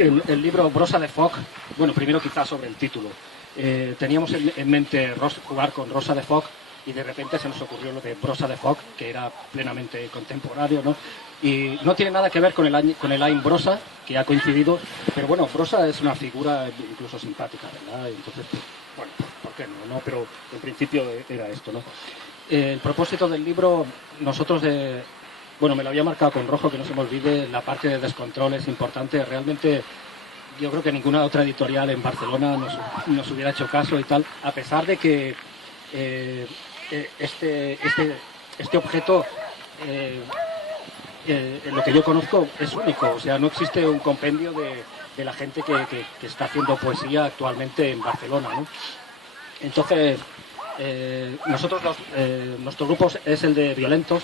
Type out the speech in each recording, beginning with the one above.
El libro Brossa de Foc, bueno, primero quizás sobre el título. Teníamos en mente jugar con Rosa de Foc y de repente se nos ocurrió lo de Brossa de Foc, que era plenamente contemporáneo, ¿no? Y no tiene nada que ver con el Ain Brossa, que ha coincidido, pero bueno, Brossa es una figura incluso simpática, ¿verdad? Entonces, pues, bueno, ¿por qué no? Pero en principio era esto, ¿no? El propósito del libro, nosotros bueno, me lo había marcado con rojo, que no se me olvide, la parte de descontrol es importante. Realmente yo creo que ninguna otra editorial en Barcelona nos hubiera hecho caso y tal, a pesar de que este objeto, en lo que yo conozco, es único. O sea, no existe un compendio de la gente que está haciendo poesía actualmente en Barcelona, ¿no? Entonces, nosotros, nuestro grupo es el de Violentos.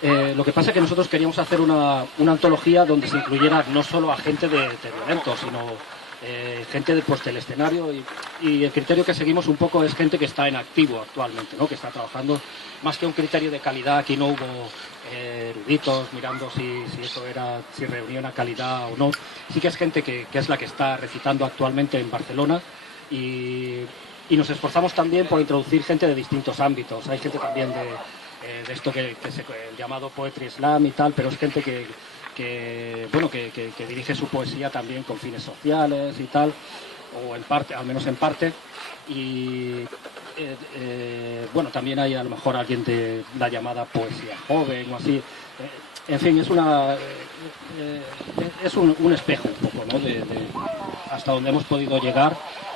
Lo que pasa es que nosotros queríamos hacer una antología donde se incluyera no solo a gente de Violentos, sino gente del escenario, y el criterio que seguimos un poco es gente que está en activo actualmente, ¿no? Que está trabajando. Más que un criterio de calidad, aquí no hubo eruditos mirando si reunía una calidad o no. Sí que es gente que es la que está recitando actualmente en Barcelona, y nos esforzamos también por introducir gente de distintos ámbitos. Hay gente también de esto que el llamado Poetry Slam y tal, pero es gente que dirige su poesía también con fines sociales y tal, o en parte, al menos en parte. Y bueno, también hay a lo mejor alguien de la llamada poesía joven o así. En fin, es un espejo un poco, ¿no? de hasta donde hemos podido llegar.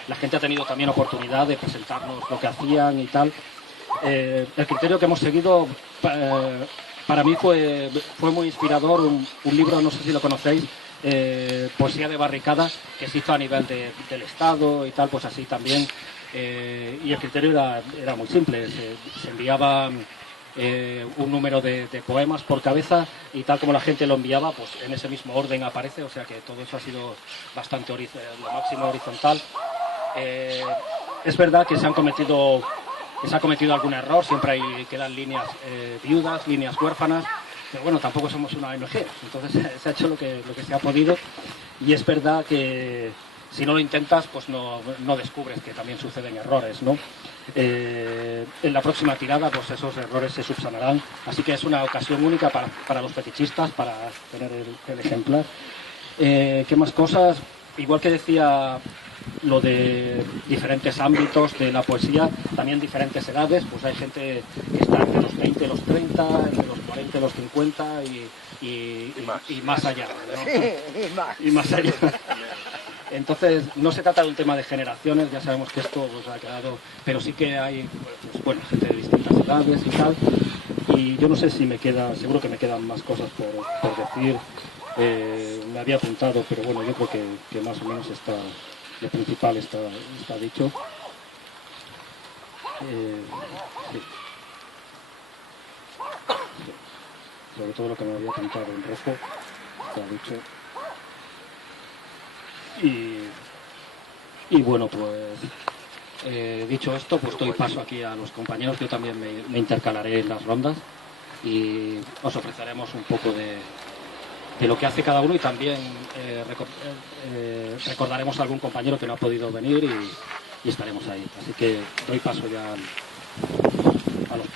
La gente ha tenido también oportunidad de presentarnos lo que hacían y tal. El criterio que hemos seguido, para mí fue muy inspirador. Un libro, no sé si lo conocéis, Poesía de Barricada, que se hizo a nivel del Estado y tal, pues así también. Y el criterio era muy simple. Se enviaba un número de poemas por cabeza, y tal como la gente lo enviaba, pues en ese mismo orden aparece. O sea que todo eso ha sido bastante lo máximo horizontal. Es verdad que se ha cometido algún error, siempre quedan líneas viudas, líneas huérfanas, pero bueno, tampoco somos una ONG, entonces se ha hecho lo que se ha podido, y es verdad que si no lo intentas, pues no descubres que también suceden errores, ¿no? En la próxima tirada, pues esos errores se subsanarán, así que es una ocasión única para los fetichistas, para tener el ejemplar. ¿Qué más cosas? Igual que decía lo de diferentes ámbitos de la poesía, también diferentes edades, pues hay gente que está entre los 20 y los 30, entre los 40 y los 50 y más allá, ¿no? Y más allá. Entonces, no se trata de un tema de generaciones, ya sabemos que esto pues, ha quedado, pero sí que hay, pues, bueno, gente de distintas edades y tal, y yo no sé si seguro que me quedan más cosas por decir. Me había apuntado, pero bueno, yo creo que más o menos lo principal está dicho. Sí. Sí. Sobre todo lo que me había apuntado en rojo está dicho. Y bueno, pues dicho esto, pues doy paso aquí a los compañeros. Yo también me intercalaré en las rondas y os ofreceremos un poco de lo que hace cada uno, y también recordaremos a algún compañero que no ha podido venir, y estaremos ahí. Así que doy paso ya a los